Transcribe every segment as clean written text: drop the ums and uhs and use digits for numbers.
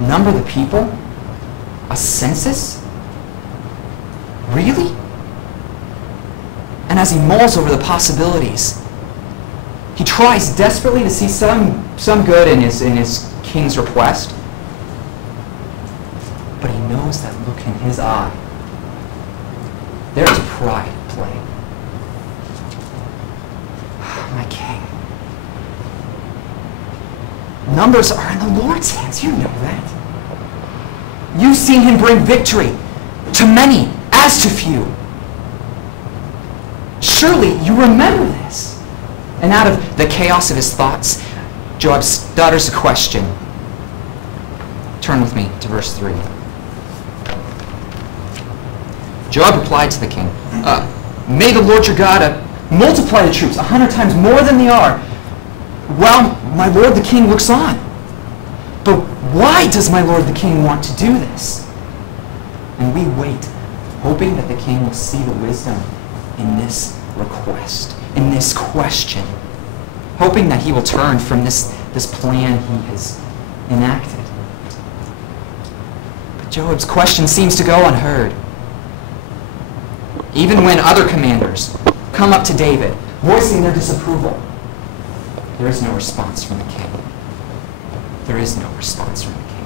Number the people? A census? Really? And as he mulls over the possibilities, he tries desperately to see some good in his king's request. But he knows that look in his eye. There is pride at play. My king. Numbers are in the Lord's hands. You know that. You've seen him bring victory to many as to few. Surely you remember this. And out of the chaos of his thoughts, Joab stutters a question. Turn with me to verse 3. Joab replied to the king, "May the Lord your God multiply the troops 100 times more than they are, while my lord the king looks on. But why does my lord the king want to do this?" And we wait, hoping that the king will see the wisdom in this request, in this question, hoping that he will turn from this plan he has enacted. But Joab's question seems to go unheard. Even when other commanders come up to David, voicing their disapproval, there is no response from the king. There is no response from the king.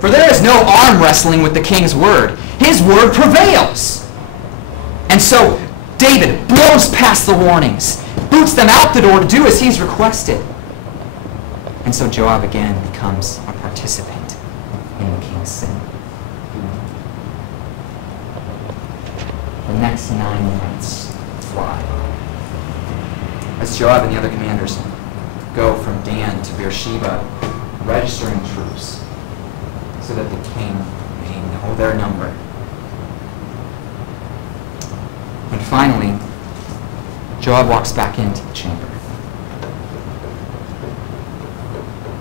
For there is no arm wrestling with the king's word. His word prevails. And so David blows past the warnings, boots them out the door to do as he's requested. And so Joab again becomes a participant in the king's sin. The next 9 months fly as Joab and the other commanders go from Dan to Beersheba, registering troops so that the king may know their number. And finally, Joab walks back into the chamber.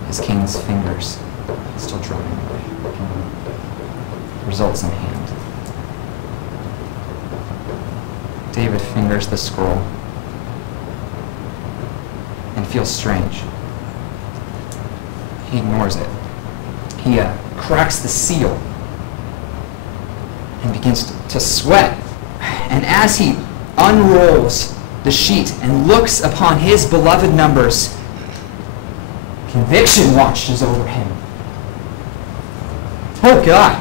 His king's fingers still drumming away. Results in hand. David fingers the scroll and feels strange. He ignores it. He cracks the seal and begins to sweat. And as he unrolls the sheet and looks upon his beloved numbers, conviction washes over him. Oh God,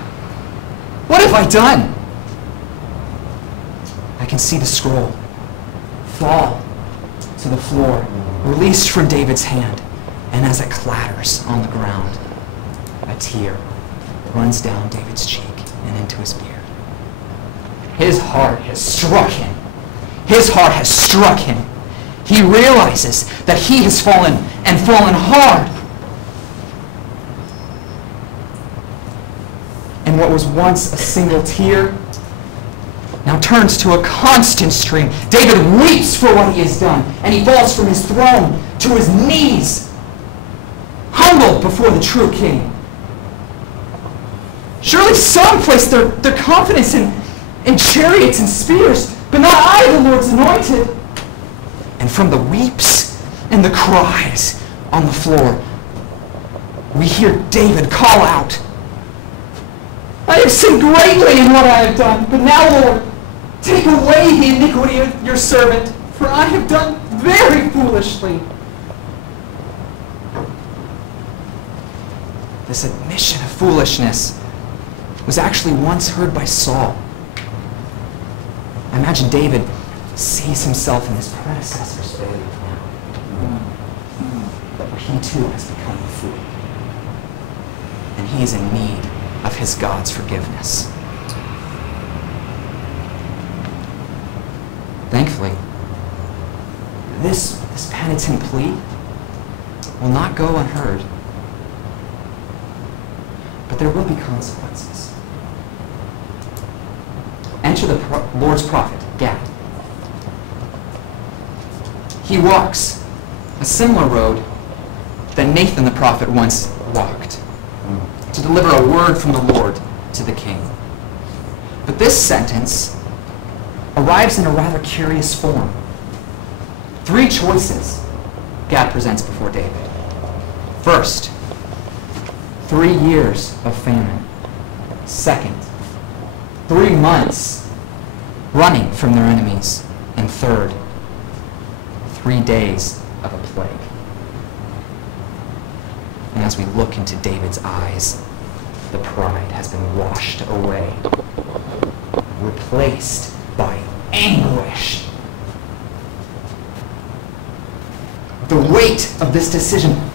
what have I done? I can see the scroll fall to the floor, released from David's hand, and as it clatters on the ground, a tear runs down David's cheek and into his beard. His heart has struck him. His heart has struck him. He realizes that he has fallen, and fallen hard. And what was once a single tear now turns to a constant stream. David weeps for what he has done, and he falls from his throne to his knees, humbled before the true king. Surely some place their confidence in chariots and spears, but not I, the Lord's anointed. And from the weeps and the cries on the floor, we hear David call out, "I have sinned greatly in what I have done, but now, Lord, take away the iniquity of your servant, for I have done very foolishly." This admission of foolishness was actually once heard by Saul. I imagine David sees himself in his predecessor's failure now. He too has become a fool. And he is in need of his God's forgiveness. Thankfully, this penitent plea will not go unheard. But there will be consequences. Enter the Lord's prophet, Gad. He walks a similar road that Nathan the prophet once walked to deliver a word from the Lord to the king. But this sentence arrives in a rather curious form. 3 choices Gad presents before David. First, 3 years of famine. Second, 3 months running from their enemies. And third, 3 days of a plague. And as we look into David's eyes, the pride has been washed away, replaced by anguish. The weight of this decision